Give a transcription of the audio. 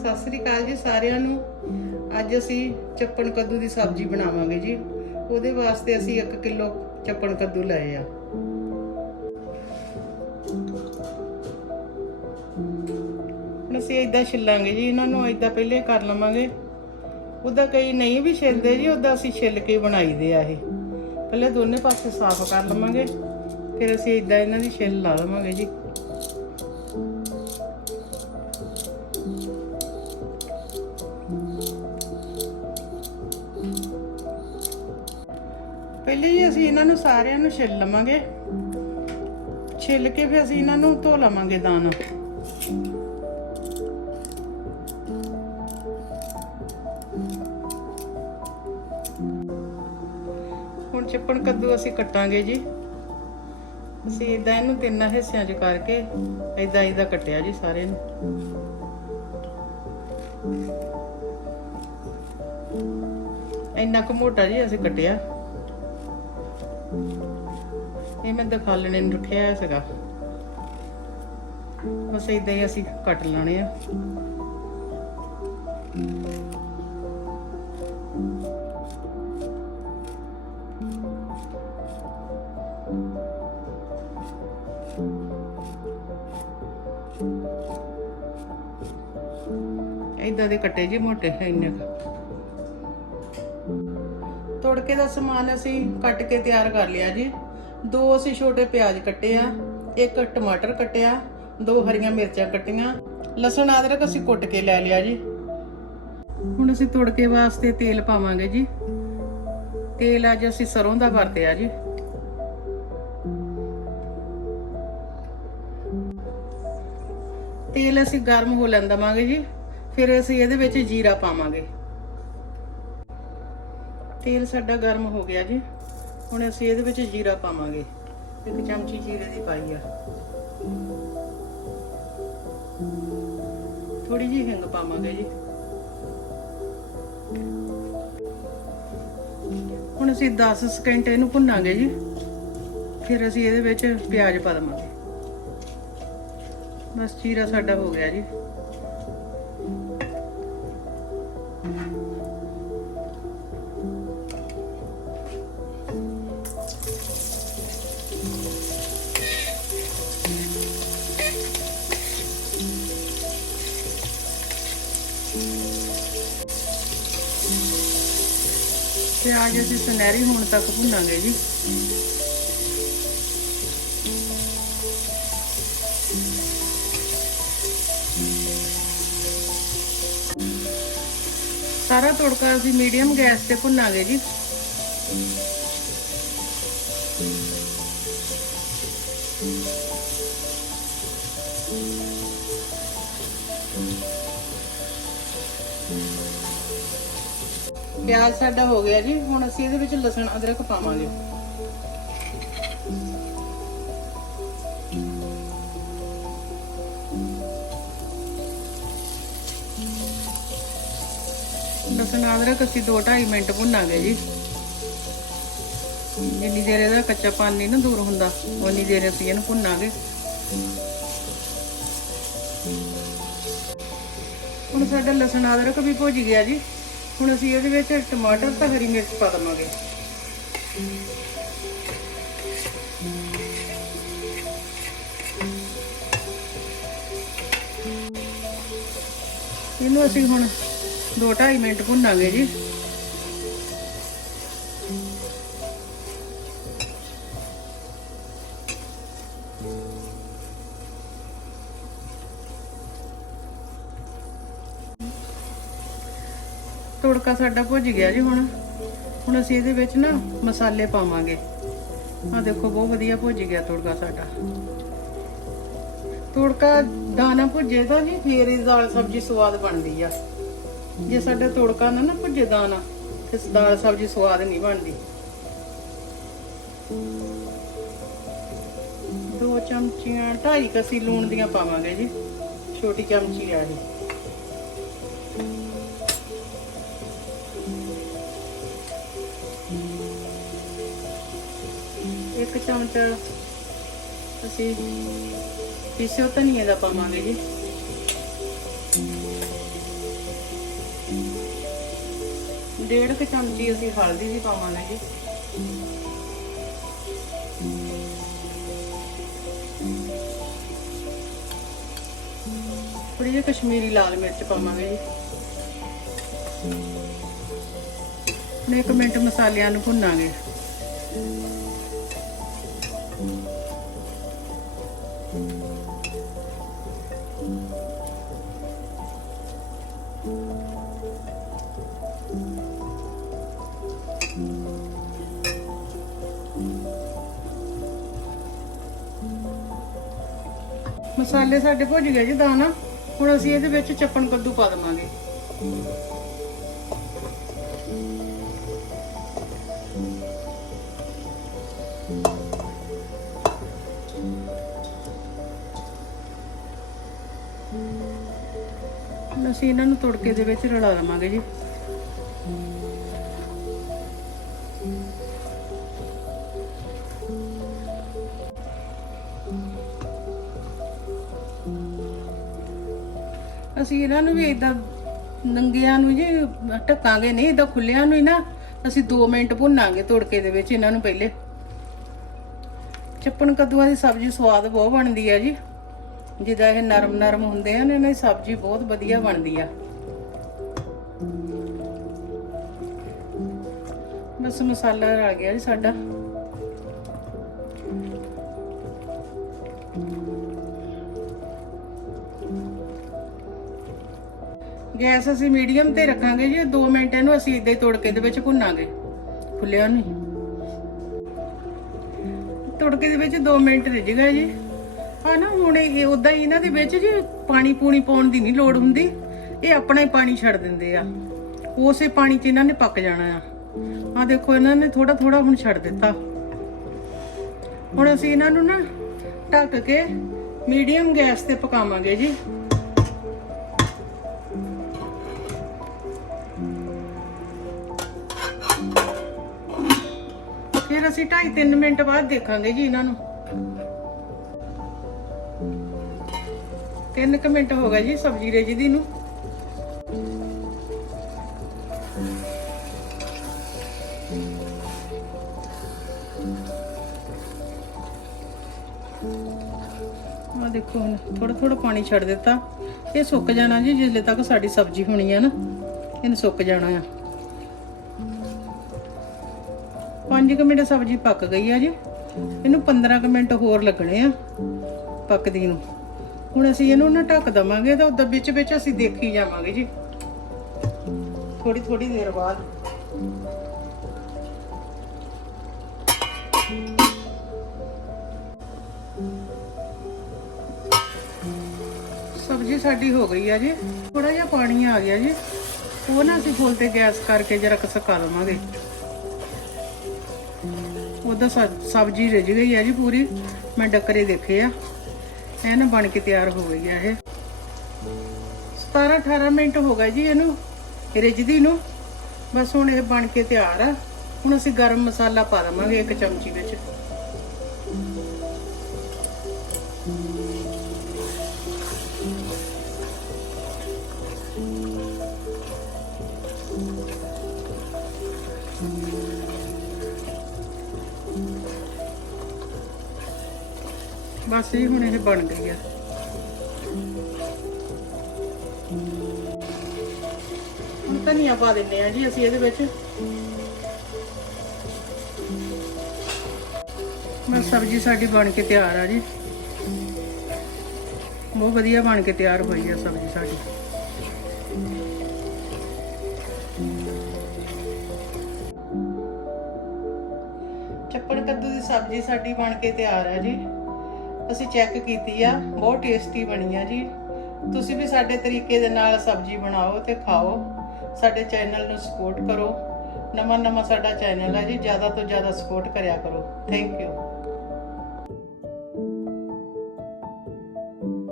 ਸਤਿ ਸ੍ਰੀ ਅਕਾਲ ਜੀ ਸਾਰਿਆਂ ਨੂੰ। ਅੱਜ ਅਸੀਂ ਚੱਪਣ ਕੱਦੂ ਦੀ ਸਬਜ਼ੀ ਬਣਾਵਾਂਗੇ ਜੀ। ਉਹਦੇ ਵਾਸਤੇ ਅਸੀਂ 1 ਕਿਲੋ ਚੱਪਣ ਕੱਦੂ ਲਏ ਆ। ਹੁਣ ਅਸੀਂ ਇਦਾਂ ਛਿੱਲਾਂਗੇ ਜੀ, ਇਹਨਾਂ ਨੂੰ ਇਦਾਂ ਪਹਿਲੇ ਕਰ ਲਵਾਂਗੇ। ਉਹਦਾ ਕਈ ਨਹੀਂ ਵੀ ਛਿੱਲਦੇ ਜੀ, ਉਹਦਾ ਅਸੀਂ ਛਿੱਲ ਕੇ ਬਣਾਈਦੇ ਆ ਇਹ। ਪਹਿਲੇ ਦੋਨੇ ਪਾਸੇ ਸਾਫ਼ ਕਰ ਲਵਾਂਗੇ, ਫਿਰ ਅਸੀਂ ਇਦਾਂ ਇਹਨਾਂ ਦੀ ਛਿੱਲ ਲਾ ਲਵਾਂਗੇ ਜੀ। ਪਹਿਲੇ ਜੀ ਅਸੀਂ ਇਹਨਾਂ ਨੂੰ ਸਾਰਿਆਂ ਨੂੰ ਛਿੱਲ ਲਵਾਂਗੇ। ਛਿੱਲ ਕੇ ਫਿਰ ਅਸੀਂ ਇਹਨਾਂ ਨੂੰ ਧੋ ਲਵਾਂਗੇ ਦਾਣਾ ਹੁਣ ਚੱਪਣ ਕੱਦੂ ਅਸੀਂ ਕੱਟਾਂਗੇ ਜੀ। ਅਸੀਂ ਇਦਾਂ ਇਹਨੂੰ ਤਿੰਨ ਹਿੱਸਿਆਂ 'ਚ ਕਰਕੇ ਇਦਾਂ ਇਦਾਂ ਕੱਟਿਆ ਜੀ ਸਾਰੇ ਨੂੰ। ਇੰਨਾ ਕੁ ਮੋਟਾ ਜੀ ਅਸੀਂ ਕੱਟਿਆ। ਇਹ ਮੈਂ ਦਿਖਾਲਣੇ ਨੂੰ ਰੱਖਿਆ ਹੋਇਆ ਸੀਗਾ। ਬਸ ਇਦਾਂ ਹੀ ਅਸੀਂ ਕੱਟ ਲਾਣੇ ਆ। ਇਦਾਂ ਦੇ ਕੱਟੇ ਜੀ ਮੋਟੇ ਇੰਨੇ ਤੋੜਕੇ ਦਾ ਸਮਾਨ ਅਸੀਂ ਕੱਟ ਕੇ ਤਿਆਰ ਕਰ ਲਿਆ ਜੀ। ਦੋ ਅਸੀਂ ਛੋਟੇ ਪਿਆਜ਼ ਕੱਟੇ ਆ, ਇੱਕ ਟਮਾਟਰ ਕੱਟਿਆ, ਦੋ ਹਰੀਆਂ ਮਿਰਚਾਂ ਕੱਟੀਆਂ। ਲਸਣ ਅਦਰਕ ਅਸੀਂ ਕੁੱਟ ਕੇ ਲੈ ਲਿਆ ਜੀ। ਹੁਣ ਅਸੀਂ ਤੜਕੇ ਵਾਸਤੇ ਤੇਲ ਪਾਵਾਂਗੇ ਜੀ। ਤੇਲ ਅੱਜ ਅਸੀਂ ਸਰੋਂ ਦਾ ਵਰਤਿਆ ਜੀ। ਤੇਲ ਅਸੀਂ ਗਰਮ ਹੋ ਲੈਣ ਦਵਾਂਗੇ ਜੀ। ਫਿਰ ਅਸੀਂ ਇਹਦੇ ਵਿੱਚ ਜੀਰਾ ਪਾਵਾਂਗੇ। ਤੇਲ ਸਾਡਾ ਗਰਮ ਹੋ ਗਿਆ ਜੀ। ਹੁਣ ਅਸੀਂ ਇਹਦੇ ਵਿੱਚ ਜੀਰਾ ਪਾਵਾਂਗੇ। ਇੱਕ ਚਮਚੀ ਜੀਰੇ ਦੀ ਪਾਈ ਆ। ਥੋੜੀ ਜਿਹੀ ਹਿੰਗ ਪਾਵਾਂਗੇ ਜੀ। ਹੁਣ ਅਸੀਂ 10 ਸਕਿੰਟ ਇਹਨੂੰ ਭੁੰਨਾਂਗੇ ਜੀ। ਫਿਰ ਅਸੀਂ ਇਹਦੇ ਵਿੱਚ ਪਿਆਜ਼ ਪਾ ਦਵਾਂਗੇ। ਬਸ ਜੀਰਾ ਸਾਡਾ ਹੋ ਗਿਆ ਜੀ। ਪਿਆਜ਼ ਅਸੀਂ ਸੁਨਹਿਰੀ ਹੋਣ ਤੱਕ ਭੁੰਨਾਂਗੇ ਜੀ। ਸਾਰਾ ਤੜਕਾ ਅਸੀਂ ਮੀਡੀਅਮ ਗੈਸ ਤੇ ਭੁੰਨਾਂਗੇ ਜੀ। ਪਿਆਜ਼ ਸਾਡਾ ਹੋ ਗਿਆ ਜੀ, ਹੁਣ ਅਸੀਂ ਇਹਦੇ ਵਿੱਚ ਲਸਣ, ਅਦਰਕ ਪਾਵਾਂਗੇ। ਲਸਣ, ਅਦਰਕ ਅਸੀਂ 2-2.5 ਮਿੰਟ ਭੁੰਨਾਂਗੇ ਜੀ। ਜਿੰਨੀ ਦੇਰ ਇਹਦਾ ਕੱਚਾ ਪਾਣੀ ਨਹੀਂ ਨਾ ਦੂਰ ਹੁੰਦਾ ਉਨੀ ਦੇਰ ਅਸੀਂ ਇਹਨੂੰ ਭੁੰਨਾਂਗੇ। ਹੁਣ ਸਾਡਾ ਲਸਣ, ਅਦਰਕ ਵੀ ਭੁੱਜ ਗਿਆ ਜੀ। ਹੁਣ ਅਸੀਂ ਇਹਦੇ ਵਿੱਚ ਟਮਾਟਰ ਤੇ ਹਰੀ ਮਿਰਚ ਪਾ ਦਵਾਂਗੇ। ਇਹਨੂੰ ਅਸੀਂ ਹੁਣ 2-2.5 ਮਿੰਟ ਭੁੰਨਾਂਗੇ ਜੀ। ਤੜਕਾ ਸਾਡਾ ਭੁੱਜ ਗਿਆ ਜੀ ਹੁਣ। ਹੁਣ ਅਸੀਂ ਇਹਦੇ ਵਿੱਚ ਨਾ ਮਸਾਲੇ ਪਾਵਾਂਗੇ। ਆ ਦੇਖੋ, ਬਹੁਤ ਵਧੀਆ ਭੁੱਜ ਗਿਆ ਤੜਕਾ ਸਾਡਾ। ਤੜਕਾ ਦਾਣਾ ਭੁੱਜੇ ਤਾਂ ਜੀ ਫੇਰ ਇਹ ਦਾਲ ਸਬਜ਼ੀ ਸਵਾਦ ਬਣਦੀ ਆ। ਜੇ ਸਾਡਾ ਤੜਕਾ ਨਾ ਨਾ ਭੁੱਜੇ ਦਾਣਾ, ਤੇ ਦਾਲ ਸਬਜ਼ੀ ਸਵਾਦ ਨਹੀਂ ਬਣਦੀ। ਦੋ ਚਮਚੀਆਂ, ਢਾਈ ਕਸੀ ਲੂਣ ਦੀਆਂ ਪਾਵਾਂਗੇ ਜੀ। ਛੋਟੀ ਚਮਚੀ ਆ ਜੀ। ਇੱਕ ਚਮਚ ਅਸੀਂ ਪਿਸਿਓ ਧਨੀਆ ਦਾ ਪਾਵਾਂਗੇ ਜੀ। ਡੇਢ ਕ ਚਮਚੀ ਅਸੀਂ ਹਲਦੀ ਦੀ ਪਾਵਾਂਗੇ ਜੀ। ਥੋੜੀ ਜਿਹੀ ਕਸ਼ਮੀਰੀ ਲਾਲ ਮਿਰਚ ਪਾਵਾਂਗੇ ਜੀ। ਹੁਣ 1 ਮਿੰਟ ਮਸਾਲਿਆਂ ਨੂੰ ਭੁੰਨਾਂਗੇ। ਮਸਾਲੇ ਸਾਡੇ ਭੁੱਜ ਗਏ ਜੀ ਦਾਣਾ। ਹੁਣ ਅਸੀਂ ਇਹਦੇ ਵਿੱਚ ਚੱਪਣ ਕੱਦੂ ਪਾ ਦੇਵਾਂਗੇ। ਅਸੀਂ ਇਹਨਾਂ ਨੂੰ ਤੁੜਕੇ ਦੇ ਵਿੱਚ ਰਲਾ ਲਵਾਂਗੇ ਜੀ। ਅਸੀਂ ਇਹਨਾਂ ਨੂੰ ਵੀ ਇਦਾਂ ਨੰਗਿਆਂ ਨੂੰ ਜੀ ਢੱਕਾਂਗੇ, ਨਹੀਂ ਇਦਾਂ ਖੁੱਲਿਆਂ ਨੂੰ ਹੀ ਨਾ, ਅਸੀਂ 2 ਮਿੰਟ ਭੁੰਨਾਂਗੇ ਤੁੜਕੇ ਦੇ ਵਿੱਚ ਇਹਨਾਂ ਨੂੰ ਪਹਿਲੇ। ਚੱਪਣ ਕੱਦੂਆਂ ਦੀ ਸਬਜ਼ੀ ਸਵਾਦ ਬਹੁਤ ਬਣਦੀ ਆ ਜੀ। ਜਿੱਦਾਂ ਇਹ ਨਰਮ ਨਰਮ ਹੁੰਦੇ ਆ ਨਾ, ਇਹਨਾਂ ਦੀ ਸਬਜ਼ੀ ਬਹੁਤ ਵਧੀਆ ਬਣਦੀ ਆ। ਬਸ ਮਸਾਲਾ ਰਲ ਗਿਆ ਜੀ ਸਾਡਾ। ਗੈਸ ਅਸੀਂ ਮੀਡੀਅਮ ਤੇ ਰੱਖਾਂਗੇ ਜੀ 2 ਮਿੰਟ ਇਹਨੂੰ ਅਸੀਂ ਇਦਾਂ ਹੀ ਤੁੜਕੇ ਦੇ ਵਿੱਚ ਭੁੰਨਾਂਗੇ। ਖੁੱਲਿਆ ਨਹੀਂ ਤੁੜਕੇ ਦੇ ਵਿੱਚ 2 ਮਿੰਟ ਰਿੱਝ ਗਏ ਜੀ। ਆ ਨਾ ਹੁਣ ਇਹ ਉਦਾਂ ਹੀ ਇਹਨਾਂ ਦੇ ਵਿੱਚ ਜੀ, ਪਾਣੀ ਪੂਣੀ ਪਾਉਣ ਦੀ ਨਹੀਂ ਲੋੜ ਹੁੰਦੀ। ਇਹ ਆਪਣਾ ਹੀ ਪਾਣੀ ਛੱਡ ਦਿੰਦੇ ਆ। ਉਸੇ ਪਾਣੀ 'ਚ ਇਹਨਾਂ ਨੇ ਪੱਕ ਜਾਣਾ ਆ। ਆ ਦੇਖੋ, ਇਹਨਾਂ ਨੇ ਥੋੜਾ ਥੋੜਾ ਹੁਣ ਛੱਡ ਦਿੱਤਾ। ਹੁਣ ਅਸੀਂ ਇਹਨਾਂ ਨੂੰ ਨਾ ਢੱਕ ਕੇ ਮੀਡੀਅਮ ਗੈਸ ਤੇ ਪਕਾਵਾਂਗੇ ਜੀ। ਫਿਰ ਅਸੀਂ 2.5-3 ਮਿੰਟ ਬਾਅਦ ਦੇਖਾਂਗੇ ਜੀ ਇਹਨਾਂ ਨੂੰ। 3 ਕੁ ਮਿੰਟ ਹੋ ਗਏ ਜੀ ਸਬਜ਼ੀ ਰੇਜਦੀ ਨੂੰ। ਆ ਦੇਖੋ ਹੁਣ ਥੋੜਾ ਥੋੜਾ ਪਾਣੀ ਛੱਡ ਦਿੱਤਾ। ਇਹ ਸੁੱਕ ਜਾਣਾ ਜੀ ਜਿਸਲੇ ਤੱਕ ਸਾਡੀ ਸਬਜ਼ੀ ਹੋਣੀ ਆ ਨਾ। ਇਹਨੂੰ ਸੁੱਕ ਜਾਣਾ ਆ। 5 ਮਿੰਟ ਸਬਜ਼ੀ ਪੱਕ ਗਈ ਆ ਜੀ। ਇਹਨੂੰ 15 ਕੁ ਮਿੰਟ ਹੋਰ ਲੱਗਣੇ ਆ ਪੱਕਦੀ ਨੂੰ। ਹੁਣ ਅਸੀਂ ਇਹਨੂੰ ਨਾ ਢੱਕ ਦਵਾਂਗੇ ਤਾਂ ਉਦੋਂ ਵਿੱਚ ਵਿੱਚ ਅਸੀਂ ਦੇਖੀ ਜਾਵਾਂਗੇ ਜੀ। ਥੋੜੀ ਥੋੜੀ ਦੇਰ ਬਾਅਦ। ਸਬਜ਼ੀ ਸਾਡੀ ਹੋ ਗਈ ਆ ਜੀ। ਥੋੜਾ ਜਿਹਾ ਪਾਣੀ ਆ ਗਿਆ ਜੀ। ਉਹ ਨਾ ਅਸੀਂ ਫੁੱਲ ਤੇ ਗੈਸ ਕਰਕੇ ਜਰਾ ਕਸਕਾ ਲਵਾਂਗੇ। ਉਹਦਾ ਸਬਜ਼ੀ ਰਿਝ ਗਈ ਆ ਜੀ ਪੂਰੀ। ਮੈਂ ਡੱਕਰੇ ਦੇਖੇ ਆ। ਇਹ ਨਾ ਬਣ ਕੇ ਤਿਆਰ ਹੋ ਗਈ ਆ ਇਹ। 17 18 ਮਿੰਟ ਹੋ ਗਏ ਜੀ ਇਹਨੂੰ, ਰਿਝਦੀ ਨੂੰ। ਬਸ ਹੁਣ ਇਹ ਬਣ ਕੇ ਤਿਆਰ ਆ। ਹੁਣ ਅਸੀਂ ਗਰਮ ਮਸਾਲਾ ਪਾ ਦਵਾਂਗੇ ਇੱਕ ਚਮਚੀ ਵਿੱਚ। ਬਸ ਜੀ, ਹੁਣ ਇਹ ਬਣ ਗਈ ਆ। ਹੁਣ ਧਨੀਆ ਪਾ ਦਿੰਦੇ ਆ ਜੀ ਅਸੀਂ ਇਹਦੇ ਵਿੱਚ। ਬਸ ਸਬਜ਼ੀ ਸਾਡੀ ਬਣ ਕੇ ਤਿਆਰ ਆ ਜੀ। ਬਹੁਤ ਵਧੀਆ ਬਣ ਕੇ ਤਿਆਰ ਹੋਈ ਆ ਸਬਜ਼ੀ ਸਾਡੀ। ਚੱਪੜ ਕੱਦੂ ਦੀ ਸਬਜ਼ੀ ਸਾਡੀ ਬਣ ਕੇ ਤਿਆਰ ਆ ਜੀ। ਅਸੀਂ ਚੈੱਕ ਕੀਤੀ ਆ, ਬਹੁਤ ਟੇਸਟੀ ਬਣੀ ਆ ਜੀ। ਤੁਸੀਂ ਵੀ ਸਾਡੇ ਤਰੀਕੇ ਦੇ ਨਾਲ ਸਬਜ਼ੀ ਬਣਾਓ ਤੇ ਖਾਓ। ਸਾਡੇ ਚੈਨਲ ਨੂੰ ਸਪੋਰਟ ਕਰੋ। ਨਵਾਂ ਨਵਾਂ ਸਾਡਾ ਚੈਨਲ ਹੈ ਜੀ, ਜ਼ਿਆਦਾ ਤੋਂ ਜ਼ਿਆਦਾ ਸਪੋਰਟ ਕਰਿਆ ਕਰੋ। Thank you